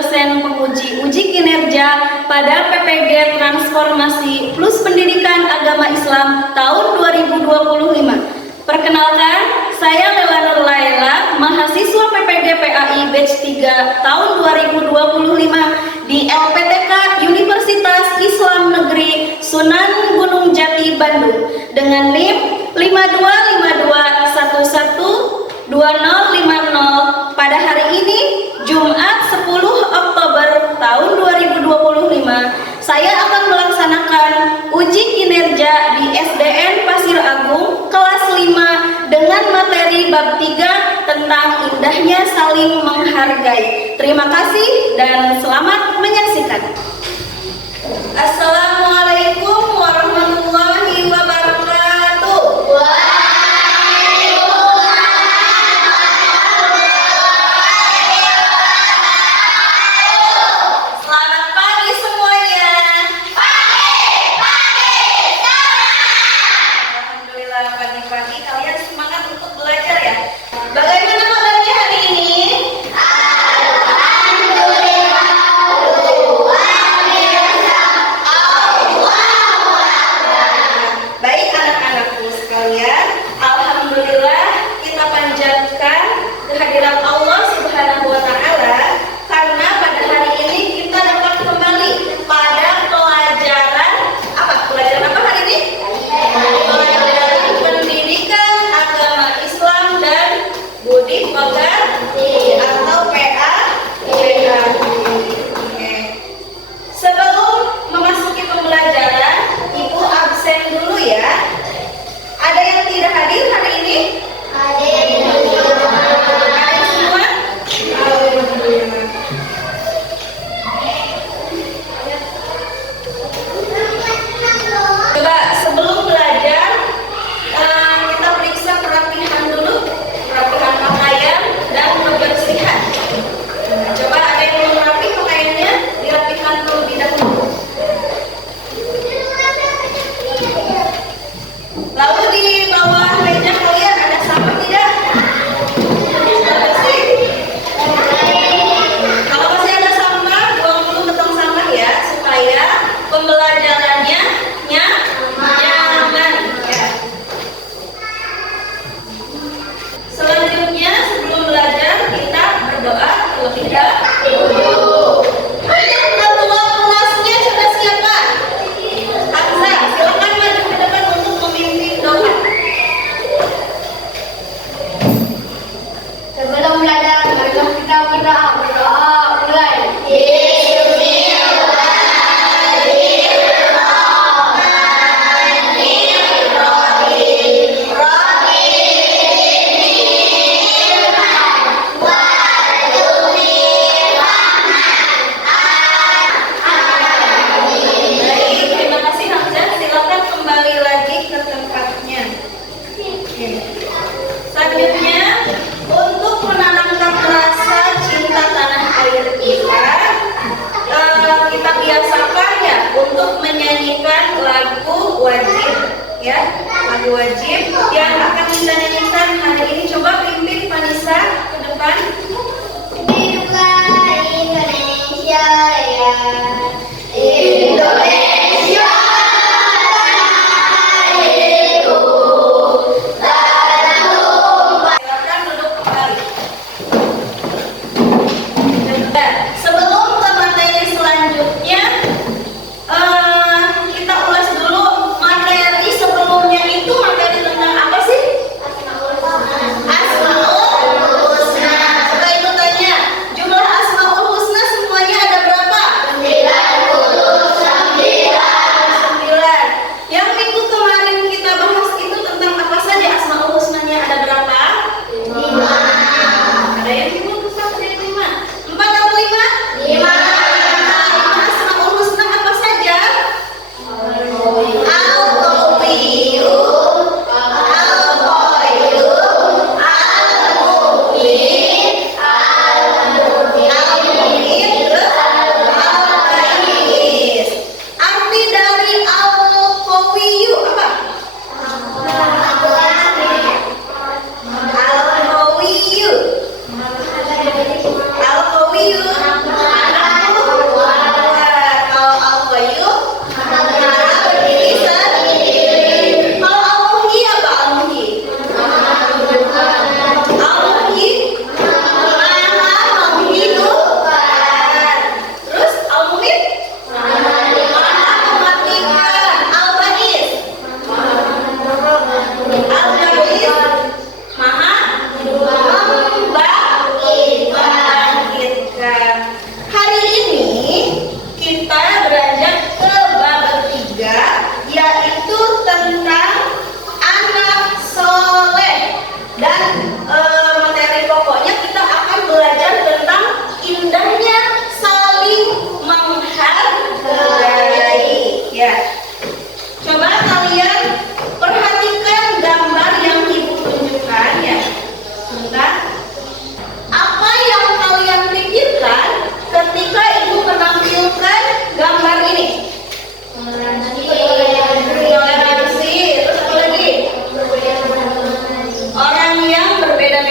dosen penguji uji kinerja pada PPG Transformasi Plus Pendidikan Agama Islam tahun 2025. Perkenalkan, saya Lela Nur Laila, mahasiswa PPG PAI Batch 3 tahun 2025 di LPTK Universitas Islam Negeri Sunan Gunung Jati, Bandung dengan NIM 5252112050 pada hari ini, Jumat 10 Oktober tahun 2025. Saya akan melaksanakan uji kinerja di SDN Pasir Agung kelas 5 dengan materi bab 3 tentang indahnya saling menghargai. Terima kasih dan selamat menyaksikan. Assalamualaikum warahmatullahi wabarakatuh. Selamat pagi semuanya. Alhamdulillah, pagi-pagi kalian semangat untuk belajar ya. Bagaimana kabarnya hari ini? Baik anak-anakku sekalian, alhamdulillah kita panjatkan kehadiran Allah Subhanahu wa taala karena pada hari ini kita dapat kembali pada pelajaran apa? Pelajaran apa hari ini? Pelajaran Pendidikan Agama Islam dan Budi Pekerti atau PABG. Oke. Sebelum memasuki pembelajaran, Ibu absen dulu ya. Ada yang tidak hadir hari ini? Ada semua? Alhamdulillah. Coba sebelum belajar, kita periksa kerapihan dulu, kerapihan pakaian dan kebersihan. Coba ada yang belum rapi pakaiannya, dirapikan terlebih dahulu. Lalu di bawah meja kalian ada sampah tidak? Sudah bersih? Kalau masih ada sampah, buang dulu ke tong sampah ya, supaya pembelajarannya nyaman ya. Selanjutnya sebelum belajar kita berdoa terlebih dahulu. Untuk ketua kelasnya sudah siap Pak? Hamzah, silakan maju ke depan untuk memimpin doa. Sebelum belajar, marilah kita berdoa. Mulai. Baik, terima kasih Hamzah. Silakan kembali lagi ke tempatnya. Selanjutnya, untuk menanamkan rasa cinta tanah air kita biasakan ya untuk menyanyikan lagu wajib ya, lagu wajib yang akan kita nyanyikan hari ini. Coba pimpin Vanessa ke depan. Hiduplah Indonesia ya. Indonesia tanahku. Silakan duduk kembali. Nah, sebelum ke materi selanjutnya, kita ulas dulu materi sebelumnya itu materi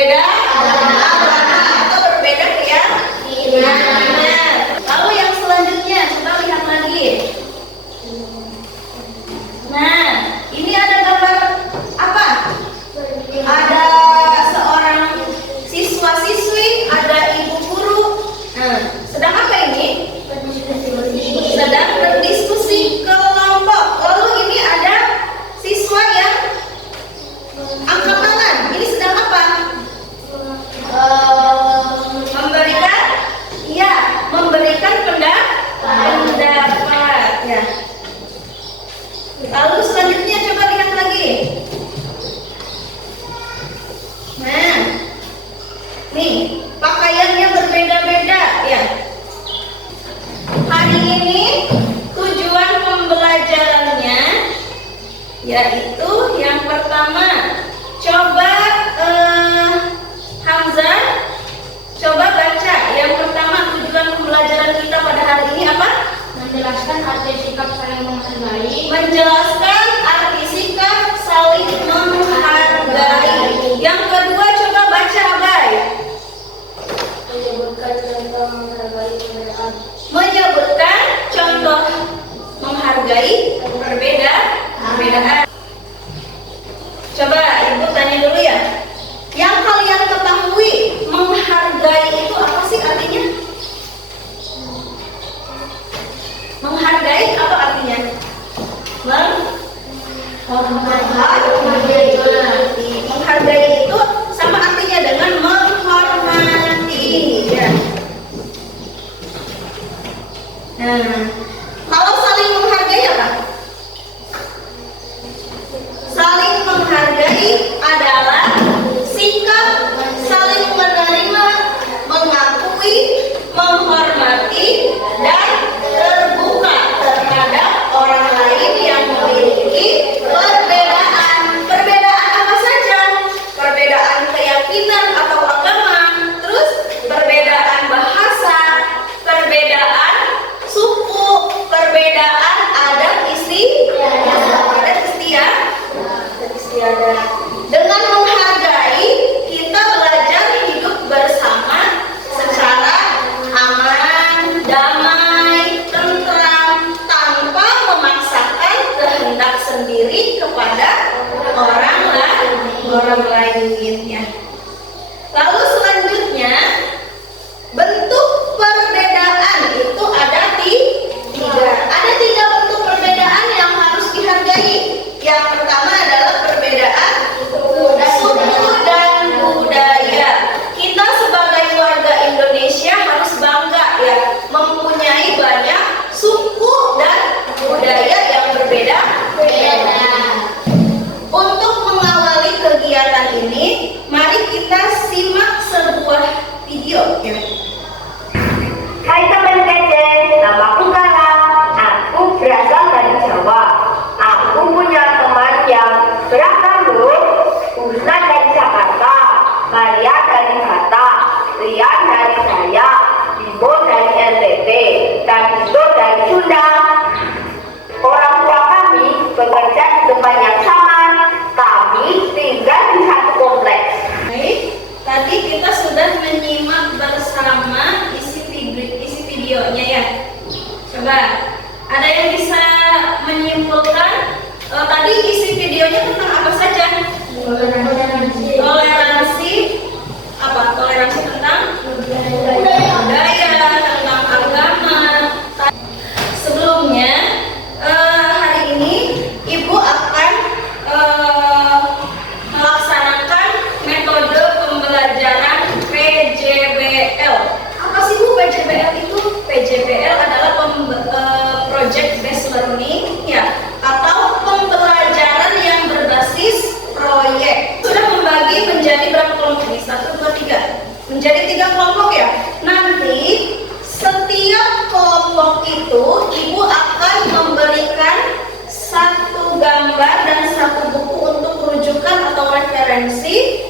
berbeda agama atau berbeda keyakinan. Lalu yang selanjutnya coba lihat lagi. Nah, ini ada gambar apa? Ada seorang siswa-siswi, ada ibu guru. Nah, sedang apa ini? Sedang berdiskusi kelompok. Lalu ini ada siswa yang angkat tangan. Ini sedang apa? Memberikan pendapat. Ya. Lalu selanjutnya coba lihat lagi. Nah, nih pakaiannya berbeda-beda ya. Hari ini tujuan pembelajarannya yaitu yang pertama, coba Hamzah, coba baca yang pertama tujuan pembelajaran kita pada hari ini apa? Menjelaskan arti sikap saling menghargai. Menjelaskan arti sikap saling menghargai. Yang kedua coba baca Abai. Menyebutkan contoh menghargai perbedaan. Menyebutkan contoh menghargai perbedaan. Coba Ibu tanya dulu ya. Yang kalian ketahui menghargai itu apa sih artinya? Menghargai apa artinya? Menghargai itu sama artinya dengan menghormati ya. Nah, kalau saling menghargai apa? Saling menghargai adalah sikap saling menerima, mengakui, menghormati, dan terbuka terhadap orang lain yang memiliki perbedaan. Perbedaan apa saja? Perbedaan keyakinan atau agama, terus perbedaan bahasa, perbedaan suku, perbedaan adat istiadat. Dengan menghargai, kita belajar hidup bersama secara aman, damai, tentram, tanpa memaksakan kehendak sendiri kepada orang lain ya. Lalu selanjutnya, bentuk perbedaan itu ada tiga. Ada tiga bentuk perbedaan yang harus dihargai. Yang pertama adalah perbedaan suku dan budaya. Kita sebagai warga Indonesia harus bangga ya, mempunyai banyak suku dan budaya yang berbeda. Untuk mengawali kegiatan ini, mari kita simak sebuah video ya. Hai teman kece, namaku Kala. Aku berasal dari Jawa. Aku punya teman yang beragam loh. Husna dari Jakarta, Maria dari Batak, Rian dari Dayak, Bimbo dari NTT, dan Dito dari Sunda. Orang tua kami bekerja di tempat yang sama. Kami tinggal di satu kompleks. Baik, tadi kita sudah menyimak bersama isi videonya ya. Coba, ada yang bisa menyimpulkan tadi isi videonya tentang apa saja? Toleransi apa? Toleransi tentang budaya, tentang agama. Sebelumnya hari ini Ibu akan melaksanakan metode pembelajaran PJBL. Apa sih Bu PJBL itu? PJBL adalah project based learning ya, atau pembelajaran yang berbasis proyek. Sudah membagi menjadi berapa kelompok nih? 1, 2, 3. Menjadi 3 kelompok ya. Nanti setiap kelompok itu Ibu akan memberikan 1 gambar dan 1 buku untuk rujukan atau referensi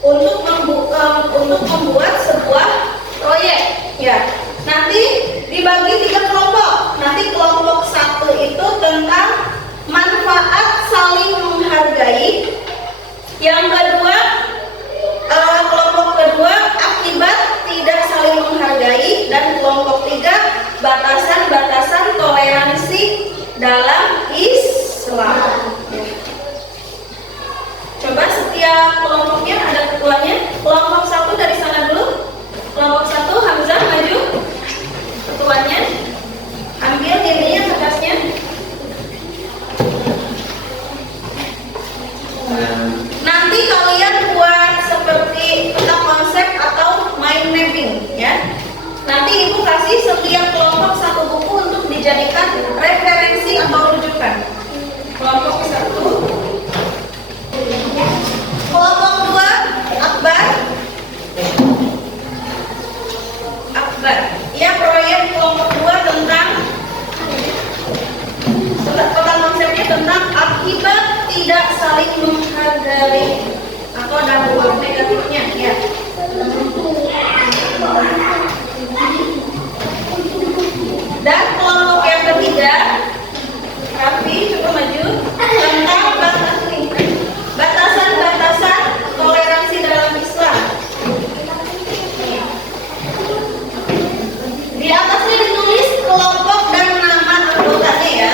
untuk membuat sebuah proyek ya. Nanti dibagi 3 kelompok. Nanti kelompok 1 itu tentang manfaat saling menghargai. Yang kedua dalam Islam. Coba setiap kelompoknya ada ketuanya. Kelompok 1 dari sana dulu. Kelompok 1, Hamzah maju. Ketuanya. Ambil ininya kertasnya. Nanti kalian buat seperti peta konsep atau mind mapping ya. Nanti ibu kasih setiap kelompok 1 buku untuk dijadikan referensi atau rujukan. Kelompok 1. Kelompok 2, Akbar. Ya, proyek kelompok 2 tentang peta konsepnya tentang akibat tidak saling menghargai atau dampak negatifnya ya. Dan kelompok yang ketiga, Raffi coba maju, tentang batasan-batasan toleransi dalam Islam. Di atasnya ditulis kelompok dan nama anggotanya ya.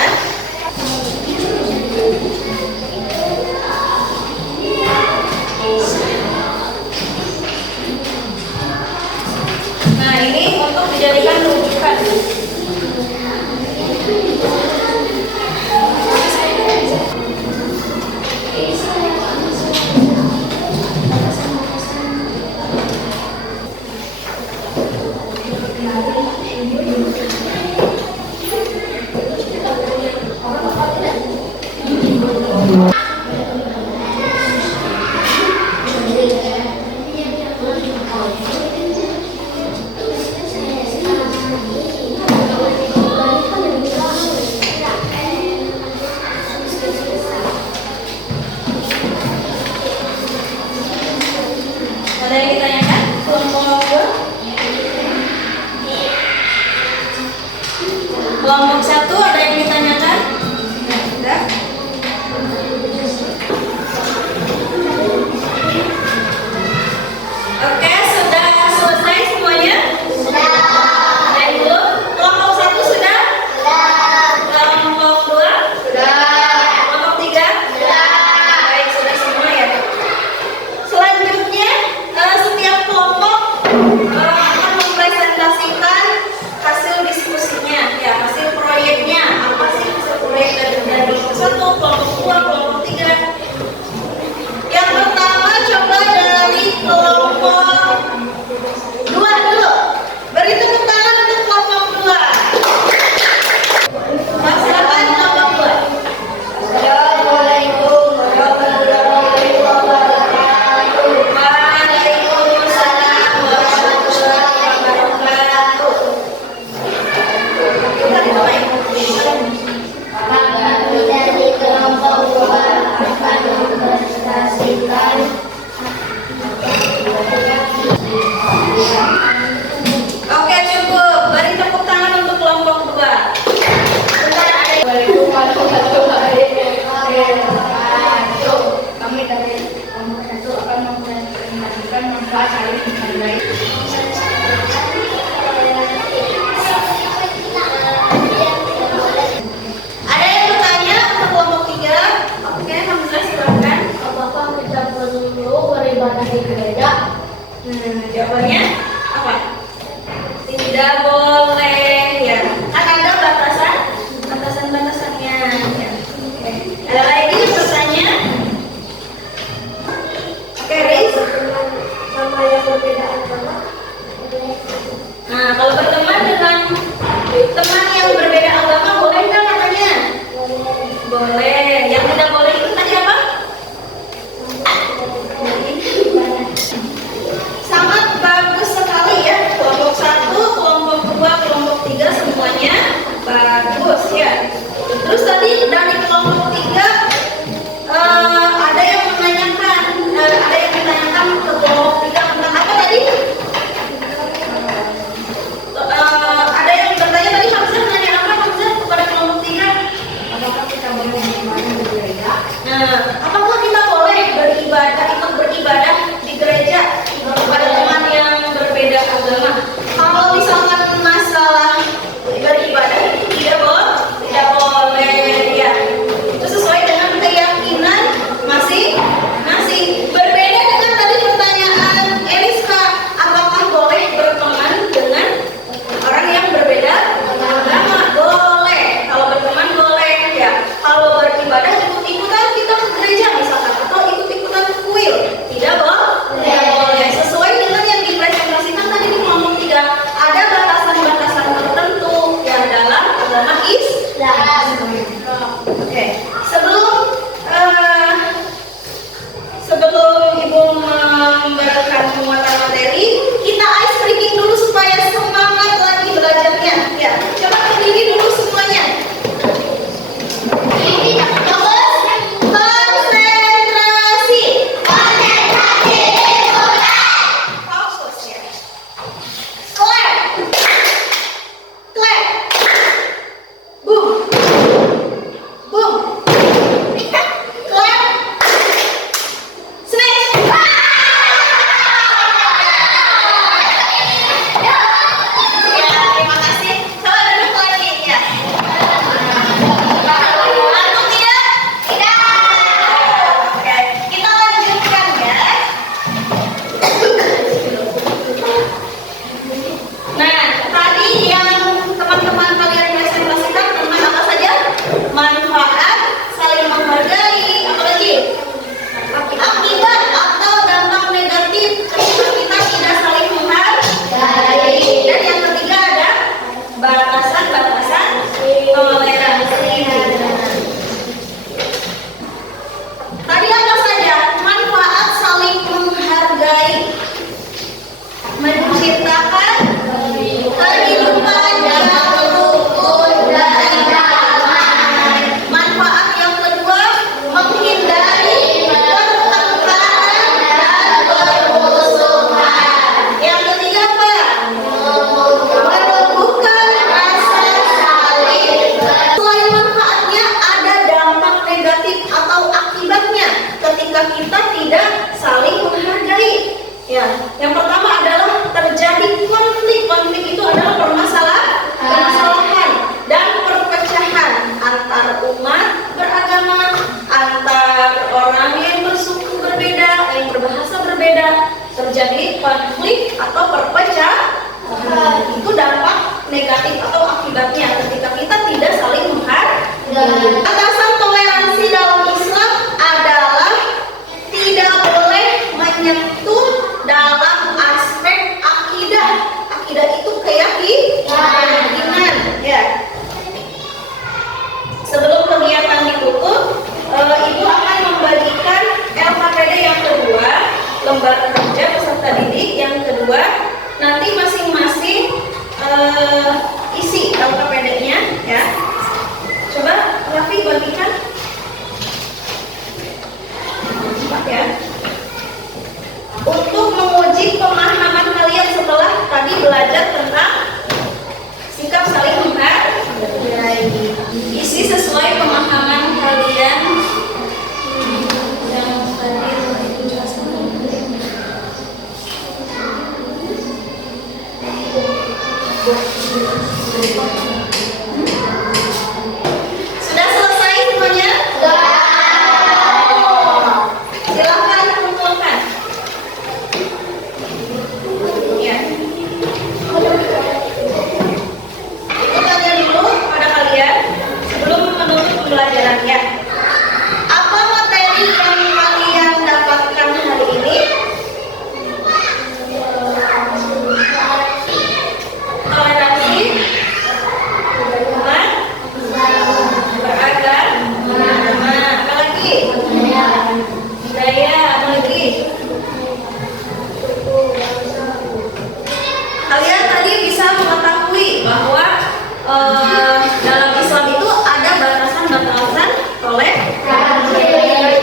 Nah, ini untuk dijadikan rujukan. Ada yang ditanyakan? Kelompok 2? Kelompok 1 ada yang ditanyakan? Tidak. Oke, sudah selesai semuanya? Sudah. Ada yang belum? Kelompok 1 sudah? Sudah. Kelompok 2? Sudah. Kelompok 3? Sudah. Baik, sudah semua ya. Selanjutnya, setiap kelompok akan mempresentasikan hasil diskusinya, ya, hasil proyeknya. Apa sih hasil proyek dari kelompok 1, kelompok 2, kelompok 3? Yang pertama coba dari kelompok 2 dulu. Beri tepuk tangan untuk kelompok 2. Silakan kelompok 2. Assalamualaikum warahmatullahi wabarakatuh. Waalaikumsalam warahmatullahi wabarakatuh. Kami dari kelompok 2 akan mempresentasikan Oke, cukup. Beri tepuk tangan untuk kelompok 2. Assalamualaikum warahmatullahi wabarakatuh. Kami dari kelompok 1 akan mempresentasikan manfaat saling menghargai. Ada yang bertanya untuk kelompok 3? Oke, Hamzah silakan. Apakah kita perlu beribadah di gereja? Jawabannya apa? Tidak boleh ya. Kan ada batasannya ya. Oke. Ada lagi bertanya? Oke, Riz. Sama yang berbeda agama? Nah, kalau berteman dengan teman yang berbeda agama boleh nggak katanya? Boleh. Yang tidak boleh itu tadi apa? Sangat bagus sekali ya. Kelompok 1, kelompok 2, kelompok terjadi konflik. Konflik itu adalah permasalahan dan perpecahan antar umat beragama, antar orang yang bersuku berbeda, yang berbahasa berbeda. Terjadi konflik atau perpecahan. Itu dampak negatif atau akibatnya ketika kita tidak saling menghargai. Batasan toleransi dalam Islam adalah tidak boleh menyentuh dalam aspek akidah. Akidah itu keyakinan, ya. Sebelum kegiatan ditutup, Ibu akan membagikan LKPD yang kedua, lembar kerja peserta didik yang kedua. Nanti masing-masing isi LKPD-nya, ya. Coba Raffi bagikan. Cepat ya. Untuk menguji pemahaman kalian setelah tadi belajar tentang sikap saling menghargai. Isi sesuai pemahaman kalian yang tadi dijelaskan. Sudah selesai semuanya? Silakan kumpulkan. Ya. Itu tanya dulu pada kalian sebelum menutup pembelajarannya. Apa materi yang kalian dapatkan hari ini? Toleransi, umat, beragama, apa lagi? Budaya, apa lagi? Kalian tadi bisa mengetahui bahwa dalam Islam itu ada batasan-batasan toleransi.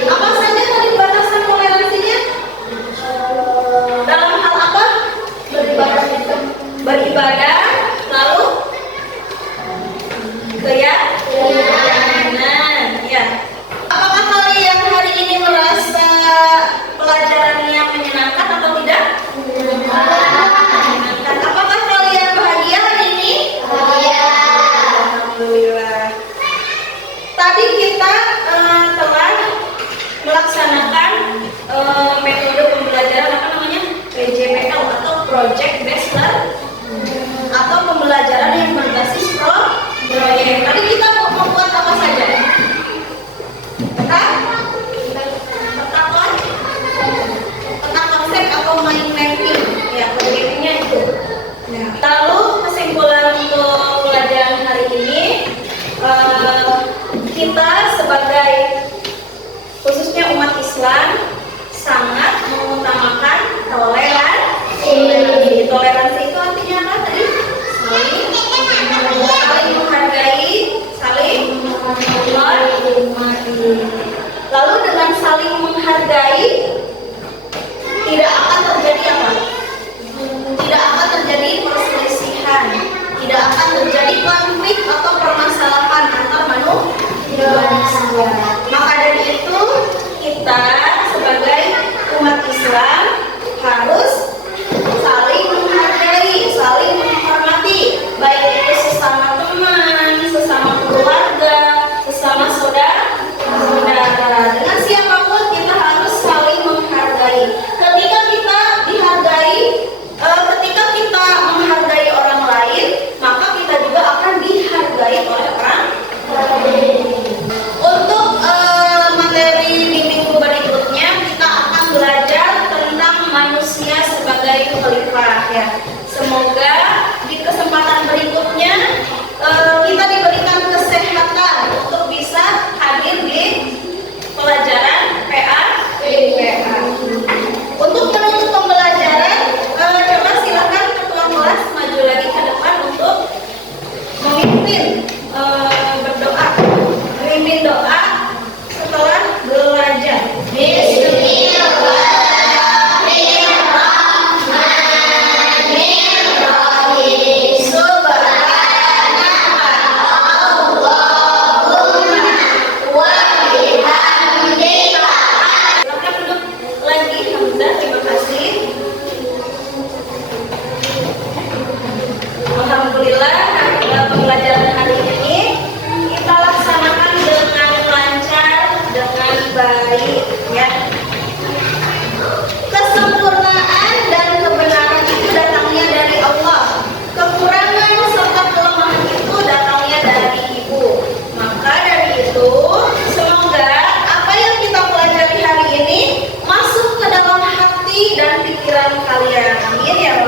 Apa saja tadi batasan toleransinya? Dalam hal apa? Beribadah, lalu keyakinan, ya. Apakah kalian hari ini merasa pelajarannya menyenangkan atau tidak? Menyenangkan. Apakah kalian bahagia hari ini? Alhamdulillah. Tadi kita telah melaksanakan metode pembelajaran apa namanya? PJPL atau Project Based Learning atau pembelajaran yang berbasis proyek. Tadi kita mau membuat apa saja? Tentang konsep atau mind mapping, ya, proyeknya itu. Nah, lalu kesimpulan untuk pelajaran hari ini, kita sebagai khususnya umat Islam sangat mengutamakan toleransi. Toleransi itu artinya apa tadi? Saling menghargai, saling menghormati. Lalu dengan saling menghargai tidak akan terjadi apa? Tidak akan terjadi perselisihan, tidak akan terjadi konflik atau permasalahan antar manusia. Maka dari itu kita sebagai umat Islam harus saling menghargai, saling menghormati, baik itu sesama teman, sesama keluarga, sesama saudara. Dengan siapapun kita harus saling menghargai. Ketika kita dihargai, ketika kita menghargai orang lain, maka kita juga akan dihargai oleh orang lain. Untuk materi di minggu berikutnya kita akan belajar tentang manusia sebagai khalifah, ya. Semoga di kesempatan berikutnya kita diberikan kesehatan untuk bisa hadir di pelajaran PA. Untuk menutup pembelajaran, coba silakan ketua kelas maju lagi ke depan untuk memimpin berdoa, memimpin doa setelah belajar. Bismillahirrahmanirrahim. ya